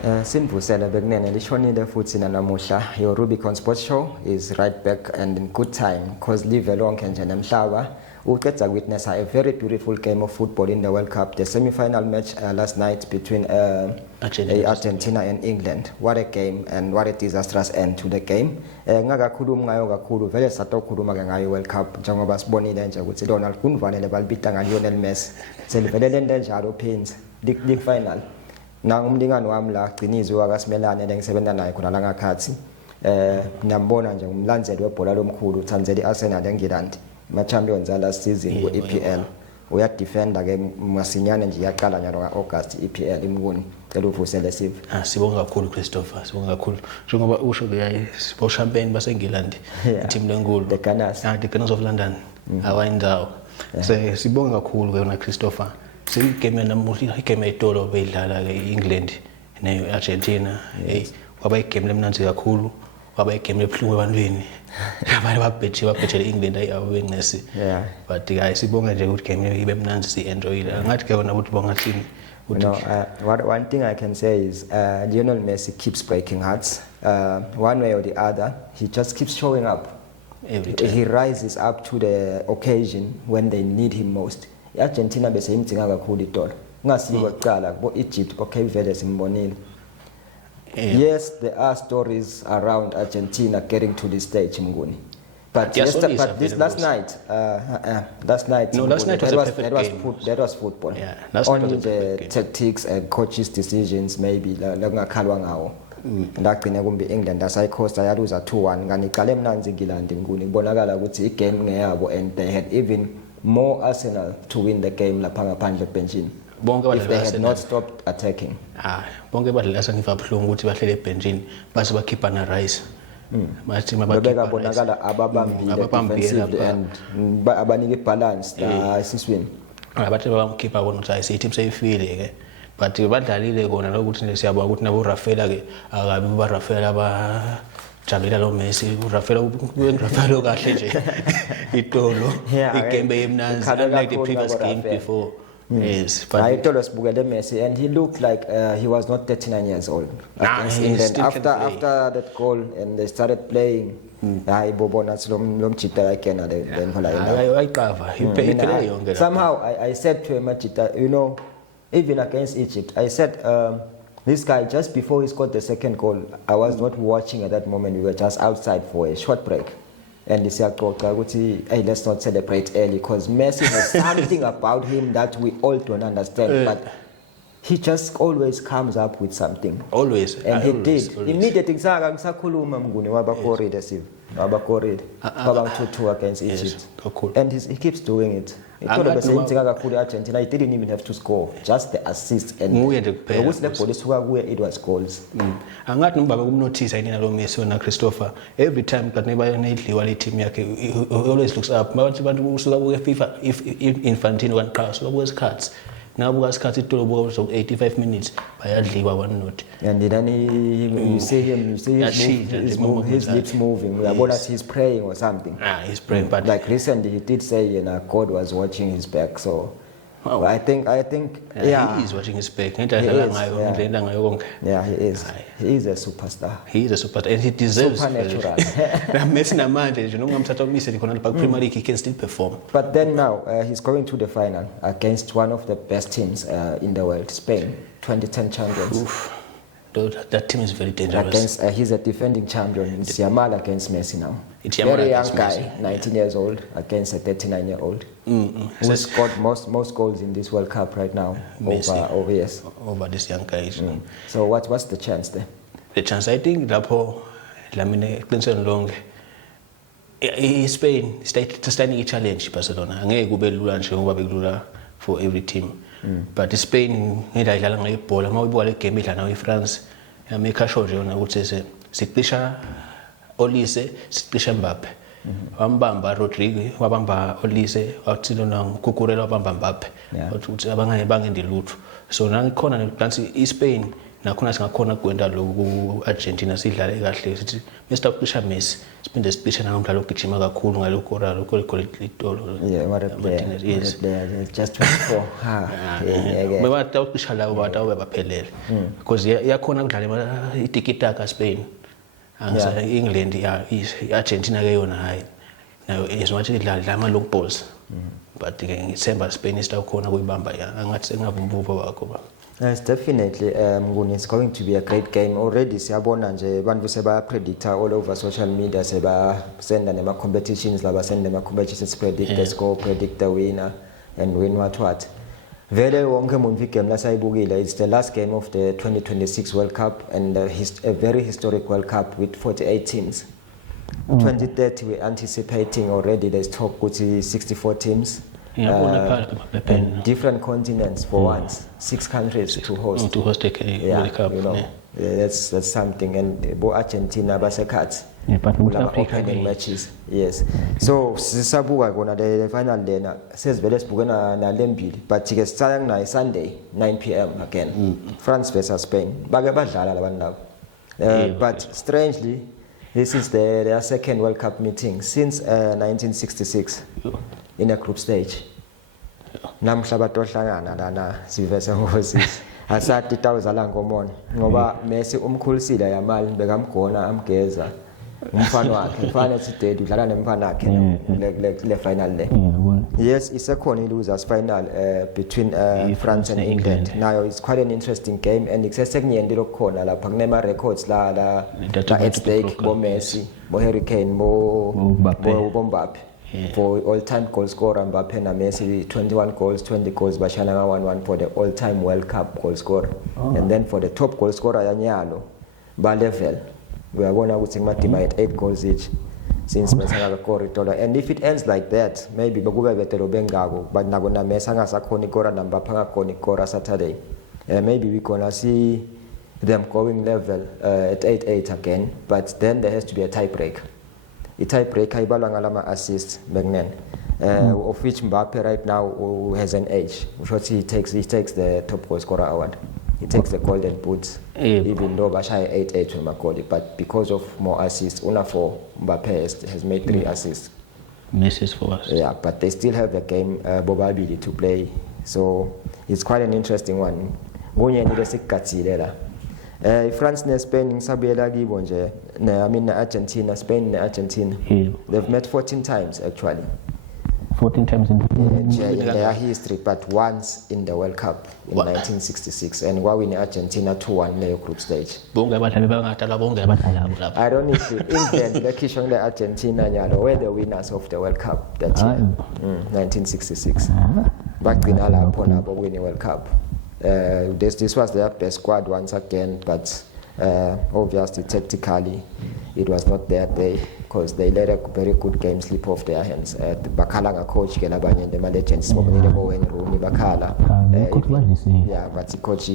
Simvusela bekunene lishonile futhi nanamuhla your Rubicon Sports Show is right back and in good time because live lonke nje namhlaba uqedza witness a very beautiful game of football in the World Cup, the semi-final match last night between Argentina and England. What a game and what a disastrous end to the game. Ngakakhuluma ngayo kakhulu vele satokhuluma ke ngayo World Cup njengoba sibonile nje ukuthi Donald kunvanele balibita nga Lionel Messi selivele lento njalo phinzi league final. Na umlingani wami la Gcinizwe wakasimelane lengisebenza naye khona la ngakhathi ngiyambona nje umlandzeli webhola lomkhulu uthandzela iArsenal eNgilandi ma champions last season ku EPL uya defender ke masinyane nje yaqala nyalo kaAugust EPL imkuni cela uvusele sive. Sibonga kakhulu Christopher, sibonga kakhulu njengoba usho ke sibo champagne baseNgilandi team lenkulu the Gunners the Gunners of London awayindawo sibonga kakhulu ke na Christopher. Sigame namuhla igame etolo beyidlala ke England ne Argentina kwaba igame lemnanzi kakhulu kwaba igame lephungu ebantwini abantu babhetshele England ayiwenesi but guys sibonga nje ukuthi game ibe mnanzi si enjoy ngathi ke bona ukuthi bongathini. One thing I can say is Lionel Messi keeps breaking hearts one way or the other. He just keeps showing up every time. He rises up to the occasion when they need him most. Argentina bese imdinga kakhulu idolo ngasiwe kuqala kubo Egypt ko Cape Verde simbonile. Yes, there are stories around Argentina getting to this stage mnguni, but this last night last night that was football. Only the tactics and coaches decisions maybe langakhalwa ngawo ndagcina kumbe England asayikhosta yaluza 2-1 ngani iqale mnanzi England mnguni kubonakala ukuthi igame ngeyabo and they had even more Arsenal to win the game lapha ngaphandle benchini if they had not stopped attacking. Bonke badlala sangivabuhlungu ukuthi bahlele benchini base bakhipha na Rice bathi mababeka bonakala ababambile defensively and abanike balance la siswini abathi bamkhipha bona ukuthi ayi team sayifile ke but badlalile kona lokuthi nje siyabona ukuthi nabo Rafaela ke akabi ba Rafaela aba Jabela lo Messi Rafaela kahle nje itolo igame yemnanzi unlike the previous game before. Yes, but I told us Bugale Messi and he looked like he was not 39 years old. England after that goal and they started playing hayi bobona lomjita yakena then somehow I said to him you know, even against Egypt I said this guy, just before he scored the second goal, I was not watching at that moment. We were just outside for a short break. And he said, hey, let's not celebrate early because Messi has something about him that we all don't understand. But he just always comes up with something. Always. And he did. Immediately, against Egypt. And he keeps doing it. Argentina, he didn't even have to score, just the assist and it was goals. Angathi ngibabe kumnotice ayina lo Messi na Christopher every time that never nedliwa le team yakhe he always looks up manje abantu usuka buke FIFA if Infantino kanqala usuka buke isikhathi nabuka isikhathi itolo buka so 85 minutes bayadliwa 1-0 and then you see his lips moving. We are that he's praying or something. He's praying, but like recently he did say God was watching his back, so I think he is watching his back. He is a superstar. He is a superstar and he deserves supernatural. Messi na manje you know ngamthatha umise khona lapha Premier League he can still perform. But then now he's going to the final against one of the best teams in the world, Spain, 2010 champions. Oof. That team is very dangerous. He's a defending champion. It's Yamal against Messi now. It's Yamal very young guy, 19 years old, against a 39-year-old who scored most goals in this World Cup right now over this young guy. So what's the chance there? The chance, I think, lapho Lamine Clinton Long, Spain standing a challenge Barcelona. Angeke kube lula nje ngoba bekulula for every team. But Spain ngidlala ngebhola mawuyibuka le game idlala nawe-France make sure nje yona ukuthi siqisha Olise siqisha Mbappe wambamba Rodrigo wabamba Olise wathi lona Kukurela wabamba Mbappe ukuthi abangaye bangendi lutho so nangikhona nansi iSpain nakhona singakhona ukwenza lokhu Argentina sidlale kahle sithi Mr. Kusha Messi siphinde sicishe nangomdlalo ogijima kakhulu ngalokho lokho litolo Yeah, what a player. Yes. What a player. Just 24. Yeah. Bebathi ucisha lawo bathi awubephelele because yakhona ukudlala itikitaka Spain angisa England Argentina ke yona hayi nayo izwathi idlala ama long balls but ke ngithemba Spain isitakhona kuyibamba angathi sengabumbuvo wakho ba. Yes, definitely. It's going to be a great game. Already, siyabona nje bantu seba predictor all over social media seba send them competitions, laba send them competitions, predict the score, predict the winner, and win what. Vele wonke umuntu game lasayibukile. It's the last game of the 2026 World Cup and a very historic World Cup with 48 teams. 2030 we're anticipating already. There's talk with 64 teams. And different continents for once, 6 countries to host a World Cup. You know, that's something. And Argentina, Basekat, opening matches. Yes. So sisabuka kona the final day says vele sibuke na lembili, but ke starting na Sunday 9 p.m. again. France versus Spain. Bake badlala labantu labo. But strangely, this is their second World Cup meeting since 1966 in a group stage. Namhla batohlangana lana sivese ngosisi asathi tawuzala ngomona ngoba Messi umkhulisile yamali bekamgona amgeza umfana wakhe mfana esidedi udlala nemfana wakhe le final le. Yes, it's a corner losers final between France and England. Now it's quite an interesting game and ikusesekunyendi lokukhona lapha kunema records la at stake bo Messi bo Harry Kane bo Mbappe. For all-time goal scorer Mbappe na Messi 21 goals, 20 goals bashana 1-1 for the all-time World Cup goal scorer. And then for the top goal scorer yanyalo ba level uyabona ukuthi kumadima at 8 goals each since besanga corridor. And if it ends like that, maybe bekube betelo bengako but nakona Messi angasakhona ikora na Mbappe angakhona ikora Saturday. Maybe we gonna see them going level at 8-8 again, but then there has to be a tie-break. The tie-breaker ibalwa ngalama assists back of which Mbappe right now has an edge. He takes the top goal scorer award. He takes the golden boot, even though Bashai 8-8 from Makoli, but because of more assists, Una 4 Mbappe has made 3 assists. Misses for us. Yeah, but they still have the game probability to play, so it's quite an interesting one. Ngonye ni lesikhathile la. France and Spain ngisabuyela kibo nje na Argentina, Spain and Argentina. They've met 14 times actually. 14 times in their history, but once in the World Cup in 1966, and we win Argentina 2-1 in the group stage. Ironically, England, the Kishon, the Argentina, were the winners of the World Cup that year, 1966. Back in Ala Pona, but winning World Cup. This was their best squad once again, but obviously tactically it was not their day because they let a very good game slip off their hands. Bakala nga coach ke labanye ndema legends bobonile bo Wayne Rooney Bakala. Yeah, but the coach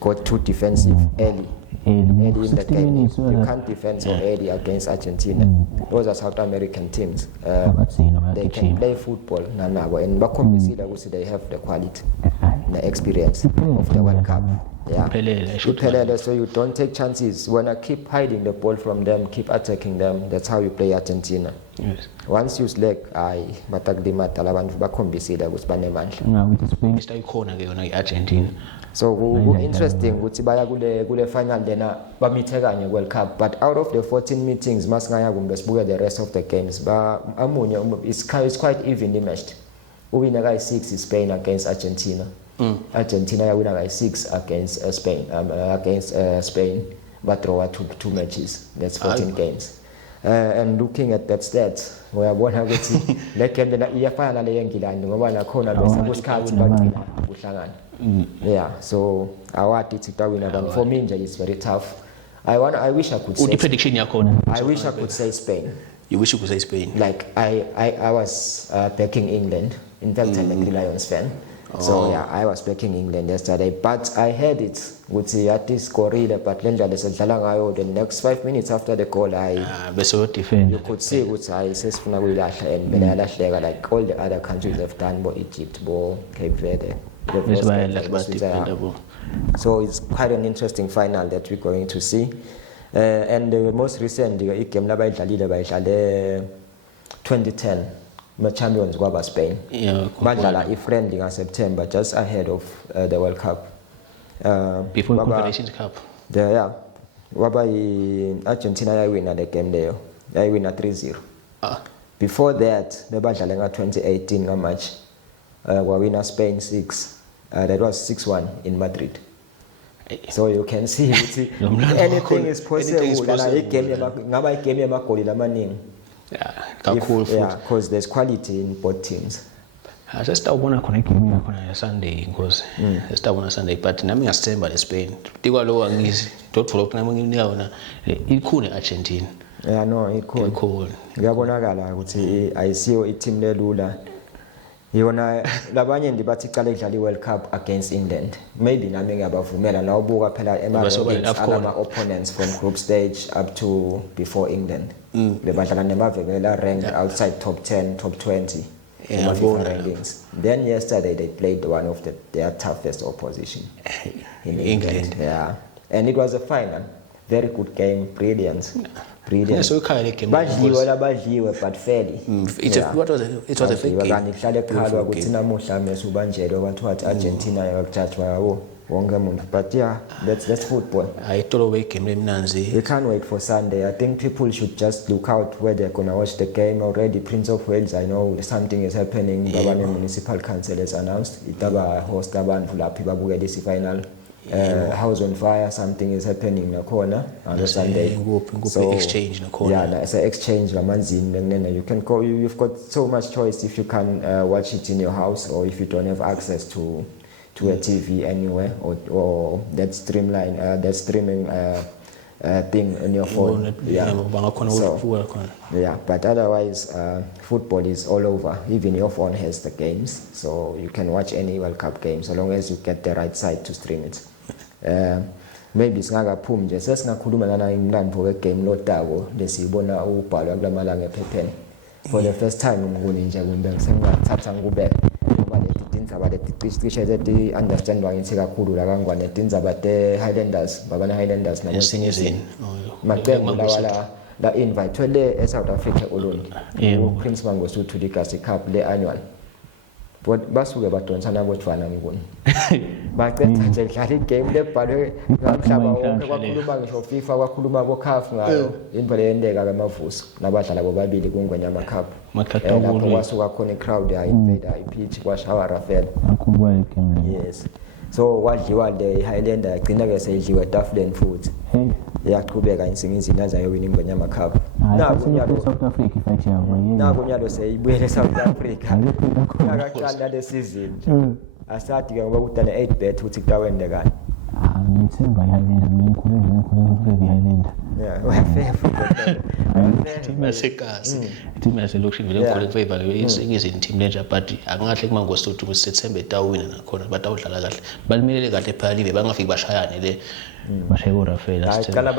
got too defensive early in the game. You can't defend so early against Argentina. Those are South American teams. They can play football nanabo and bakhombisile ukuthi they have the quality, the experience of the World Cup. Yeah. So you don't take chances. When I keep hiding the ball from them, keep attacking them, that's how you play Argentina. Yes. Once you slack, batagdimata labantu bakhombisile ukuthi banemandla. Argentina. So interesting ukuthi baya kule final lena bamithe kanye World Cup, but out of the 14 meetings masingaya kumbe sibuke the rest of the games amunye it's quite evenly matched. Uwina kai 6 is Spain against Argentina. Argentina yawina kai 6 against Spain but draw 2 matches. That's 14 games. And looking at that stats uyabona ukuthi le game lena iyafana le yeNgilandi ngoba nakhona bese kusikhathi bagcina kuhlangana. Yeah, so awati titawina, but for me it's very tough. I wish I could say prediction yakho. I wish I could say Spain. You wish you could say Spain? Like I was backing England. In fact, I'm a Lions fan. So yeah, I was backing England yesterday, but I heard it with the scored, but the next 5 minutes after the goal, you could see what I says and like all the other countries have done, but Egypt, Cape Verde. So it's quite an interesting final that we're going to see. And the most recent game labayidlalile bayidlale 2010 champions kwaba Spain. Yeah, Badlala friendly in September just ahead of the World Cup. Before Confederations Cup. Waba Argentina yawina the game there. Yawina 3-0. Before that, the badlala nga 2018 nga match wawina Spain 6. That was 6-1 in Madrid. So you can see anything is possible. Ngaba igame yamagoli lamaningi. Because there's quality in both teams. Sesitawubona khona igame yakhona Sunday because sesitawubona Sunday but nami ngasithemba le Spain. Tikwa lo angizi don't follow nami nginika yona ikhune Argentina. Yeah no ikhona. Ngiyabonakala ukuthi ayisiyo team lelula. Yona labanye ndibathi qala idlala iWorld Cup against England. Maybe nami ngiyabavumela la ubuka phela ama opponents from group stage up to before England. Bebadlala nemavekela ranked outside top 10, top 20. Rankings. Then yesterday they played one of their toughest opposition in England. Yeah. And it was a final. Very good game, brilliant. Yes, so kind of game. Badliwe but fairly. It was a fake game. Ngihlale ekhala ukuthi namuhla mesubanjelo bathu athi Argentina yakujudge yawo wonke umuntu. But yeah, that's football. Ayitolo game emnanzi. We can't wait for Sunday. I think people should just look out where they're gonna watch the game already. Prince of Wales, I know something is happening. Gabane Municipal Council has announced itaba host abantu laphi babuke this final. House on Fire, something is happening nakhona on Sunday. So exchange nakhona. Yeah, it's an exchange lamanzini. You can go. You've got so much choice if you can watch it in your house or if you don't have access to a TV anywhere or that streaming thing on your phone. Yeah, but otherwise, football is all over. Even your phone has the games, so you can watch any World Cup game so long as you get the right site to stream it. Maybe singakaphumi nje sesingakhuluma lana imlandvo wegame lotako lesibona ubhalwa kulamalanga ephepheni. For the first time umnguni nje kumbe ngisengathatha ngikubeka ngoba leti tindzaba leti cishe leti understandwa ngithi kakhulu la kangwane tindzaba te Highlanders babana Highlanders namasingizini maqembu lawala la invite le eSouth Africa uloni Prince Mangosuthu Legacy Cup le annual basuke badonsana kodwana ngikuni baqeda nje dlala igame lebhalwe ngomhlaba wonke kwakhuluma ngisho FIFA kwakhuluma boCAF ngayo into leyendeka kamavuso nabadlala bobabili kungwenya amacup lapho kwasuka khona icrowd ayinvade ayipitch kwashawa Rafael yes so wadliwa le Highlander yagcina ke seyidliwe etafuleni futhi yaqhubeka insingizini azayo winning ngwenya amacup naku South Africa fight yabo naku nyalo seyibuyele South Africa yakaqala le season asathi ke ngoba kudala 8 bet uthi kutawendekani ngithemba Highlander ngikhuleke Highlander team yasekasi team yaselokushini vele ngikholwe favor insingizini team lenja but akungahle kuMangosuthu ukuthi sethembe tawina nakhona batawudlala kahle balimelele kahle phalive bangafiki bashayane le bashaye uRafaela sicela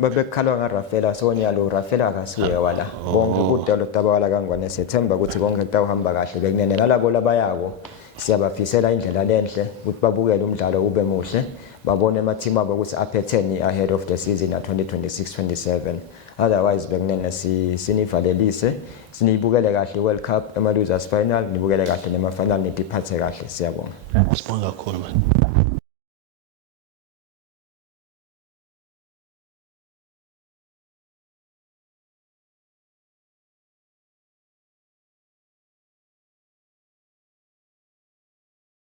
babekhalwa ngaRafaela Sonyalo Rafaela akasuye wala bonke kudalo tabawala kangwane sethemba ukuthi konke kutawuhamba kahle bekunene nalabo labayako siyabafisela indlela lenhle ukuthi babukele umdlalo ube muhle babone ama team abo ukuthi aphetheni ahead of the season ya 2026-27 otherwise bekunene sinivalelise sinibukele kahle World Cup ama losers final nibukele kahle nema final nitiphathe kahle siyabonga sibonga kakhulu man